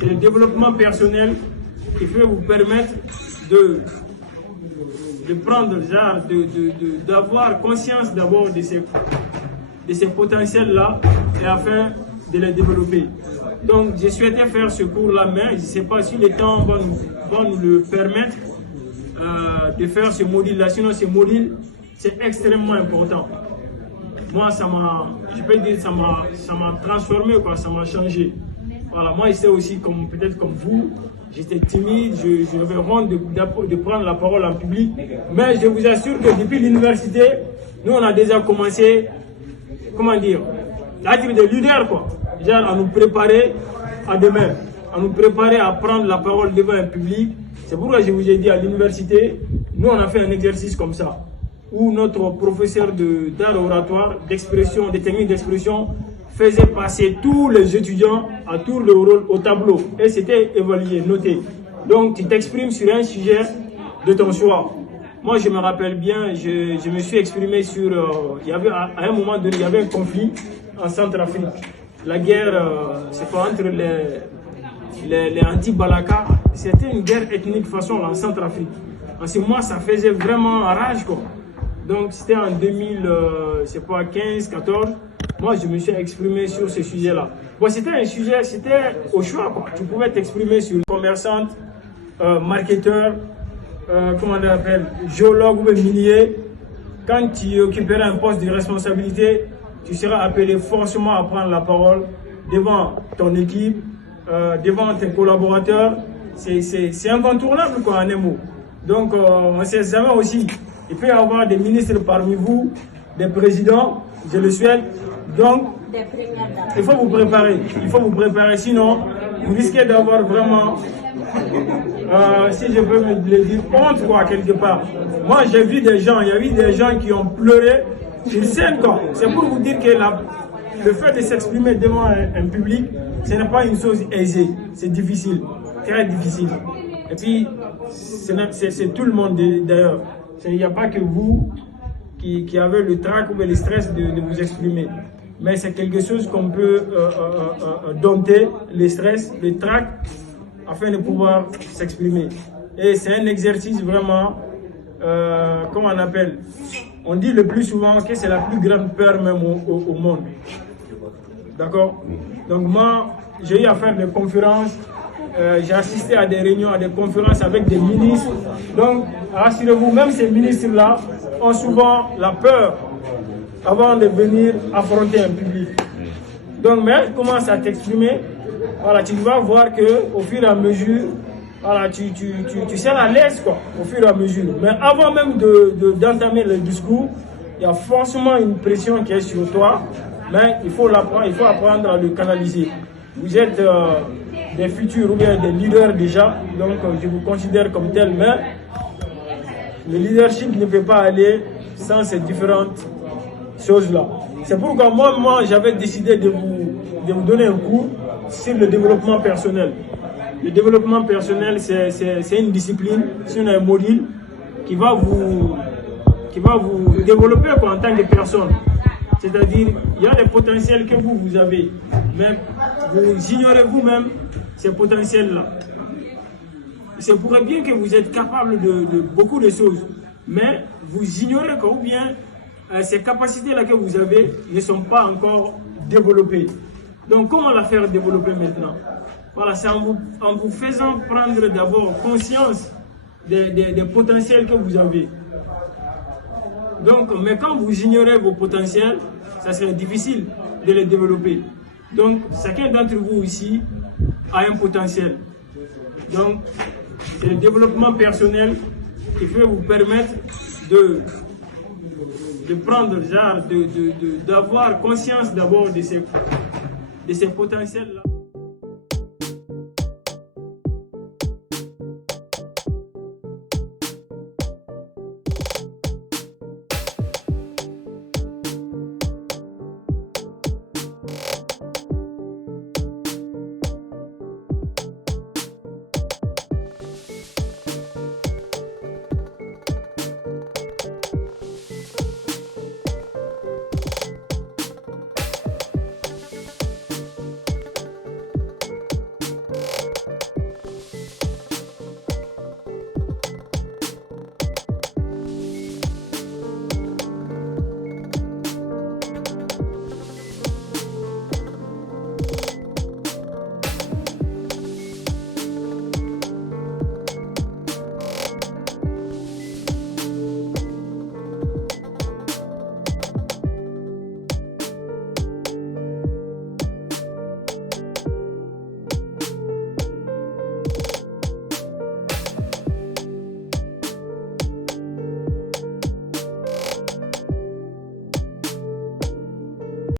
c'est le développement personnel qui peut vous permettre de prendre, d'avoir conscience d'abord de ces potentiels-là et afin de les développer. Donc, je souhaitais faire ce cours-là, mais je ne sais pas si le temps va nous le permettre de faire ce module-là. Sinon, ce module, c'est extrêmement important. Moi, je peux dire, ça m'a transformé, quoi, ça m'a changé. Voilà, moi, j'étais aussi, peut-être comme vous, j'étais timide, j'avais honte de prendre la parole en public. Mais je vous assure que depuis l'université, nous, on a déjà commencé, comment dire, à dire des leaders, quoi. Genre à nous préparer à demain, à nous préparer à prendre la parole devant un public. C'est pourquoi je vous ai dit à l'université, nous, on a fait un exercice comme ça, où notre professeur d'art oratoire, d'expression, de techniques d'expression, faisait passer tous les étudiants à tour de rôle au tableau. Et c'était évalué, noté. Donc, tu t'exprimes sur un sujet de ton choix. Moi, je me rappelle bien, je me suis exprimé sur... à un moment donné, il y avait un conflit en Centrafrique. La guerre, c'est pas entre les anti-Balaka, c'était une guerre ethnique façon en Centrafrique. Parce que moi, ça faisait vraiment rage, quoi. Donc, c'était en 2015, 14. Moi, je me suis exprimé sur ce sujet-là. Bon, c'était un sujet, c'était au choix, quoi. Tu pouvais t'exprimer sur commerçante, marketeur, comment on appelle, géologue ou minier. Quand tu occuperas un poste de responsabilité, tu seras appelé forcément à prendre la parole devant ton équipe, devant tes collaborateurs. C'est incontournable, quoi, en un mot. Donc, on ne sait jamais aussi. Il peut y avoir des ministres parmi vous, des présidents, je le souhaite. Donc, il faut vous préparer. Il faut vous préparer, sinon, vous risquez d'avoir vraiment, si je peux me le dire, honte, quoi, quelque part. Moi, j'ai vu des gens, il y a eu des gens qui ont pleuré sur scène, quoi. C'est pour vous dire que le fait de s'exprimer devant un public, ce n'est pas une chose aisée. C'est difficile, très difficile. Et puis, c'est tout le monde d'ailleurs. Il n'y a pas que vous qui avez le trac ou le stress de vous exprimer. Mais c'est quelque chose qu'on peut dompter, le stress, le trac, afin de pouvoir s'exprimer. Et c'est un exercice vraiment, comment on appelle, on dit le plus souvent que c'est la plus grande peur même au monde. D'accord? Donc moi, j'ai eu à faire des conférences, j'ai assisté à des réunions, à des conférences avec des ministres. Donc, rassurez-vous, même ces ministres-là ont souvent la peur avant de venir affronter un public. Donc, mais tu commences à t'exprimer, voilà, tu vas voir qu'au fur et à mesure, voilà, tu seras à l'aise, quoi, au fur et à mesure. Mais avant même d'entamer le discours, il y a forcément une pression qui est sur toi, mais il faut apprendre à le canaliser. Vous êtes des futurs ou bien des leaders déjà, donc je vous considère comme tel, mais le leadership ne peut pas aller sans ces différentes choses-là. C'est pourquoi moi j'avais décidé de vous donner un cours sur le développement personnel. Le développement personnel, c'est une discipline, c'est un module qui va vous développer, quoi, en tant que personne. C'est-à-dire, il y a des potentiels que vous avez, mais vous ignorez vous-même ces potentiels-là. C'est pour bien que vous êtes capable de beaucoup de choses, mais vous ignorez que, ou bien ces capacités-là que vous avez ne sont pas encore développées. Donc, comment la faire développer maintenant? Voilà, c'est en vous faisant prendre d'abord conscience des potentiels que vous avez. Donc, mais quand vous ignorez vos potentiels, ça serait difficile de les développer. Donc, chacun d'entre vous ici a un potentiel. Donc, c'est le développement personnel qui peut vous permettre de prendre, d'avoir conscience d'abord de ces potentiels-là.